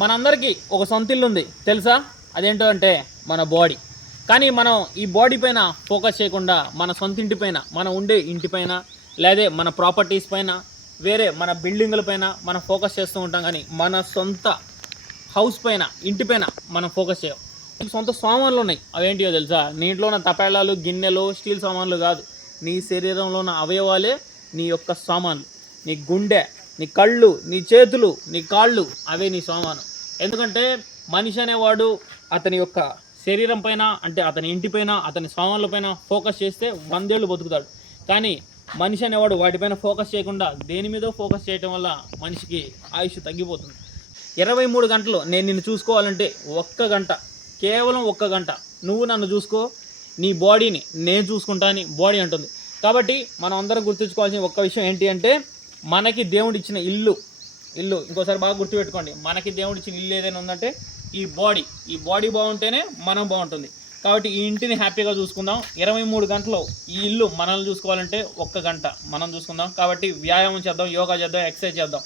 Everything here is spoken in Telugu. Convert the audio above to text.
మనందరికీ ఒక సొంత ఇల్లు ఉంది తెలుసా? అదేంటో అంటే మన బాడీ. కానీ మనం ఈ బాడీ పైన ఫోకస్ చేయకుండా మన సొంత ఇంటి పైన, మనం ఉండే ఇంటి పైన, లేదా మన ప్రాపర్టీస్ పైన, వేరే మన బిల్డింగుల పైన మనం ఫోకస్ చేస్తూ ఉంటాం. కానీ మన సొంత హౌస్ పైన, ఇంటి పైన మనం ఫోకస్ చేయం. సొంత సామాన్లు ఉన్నాయి, అవేంటియో తెలుసా? నీ ఇంట్లో ఉన్న తపేళాలు, గిన్నెలు, స్టీల్ సామాన్లు కాదు, నీ శరీరంలో ఉన్న అవయవాలే నీ యొక్క సామాన్లు. నీ గుండె, నీ కళ్ళు, నీ చేతులు, నీ కాళ్ళు, అవే నీ సామాను. ఎందుకంటే మనిషి అనేవాడు అతని యొక్క శరీరం పైన, అంటే అతని ఇంటిపైన, అతని సామాన్ల పైన ఫోకస్ చేస్తే 100 ఏళ్ళు బతుకుతాడు. కానీ మనిషి అనేవాడు వాటిపైన ఫోకస్ చేయకుండా దేని మీదో ఫోకస్ చేయడం వల్ల మనిషికి ఆయుష్ తగ్గిపోతుంది. 23 గంటలు నేను నిన్ను చూసుకోవాలంటే 1 గంట, కేవలం 1 గంట నువ్వు నన్ను చూసుకో, నీ బాడీని నేను చూసుకుంటా అని బాడీ అంటుంది. కాబట్టి మనం అందరం గుర్తుంచుకోవాల్సిన ఒక్క విషయం ఏంటి అంటే, మనకి దేవుడిచ్చిన ఇల్లు ఇంకోసారి బాగా గుర్తుపెట్టుకోండి. మనకి దేవుడిచ్చిన ఇల్లు ఏదైనా ఉందంటే ఈ బాడీ బాగుంటేనే మనం బాగుంటుంది. కాబట్టి ఈ ఇంటిని హ్యాపీగా చూసుకుందాం. 23 గంటలు ఈ ఇల్లు మనల్ని చూసుకోవాలంటే 1 గంట మనం చూసుకుందాం. కాబట్టి వ్యాయామం చేద్దాం, యోగా చేద్దాం, ఎక్సర్సైజ్ చేద్దాం.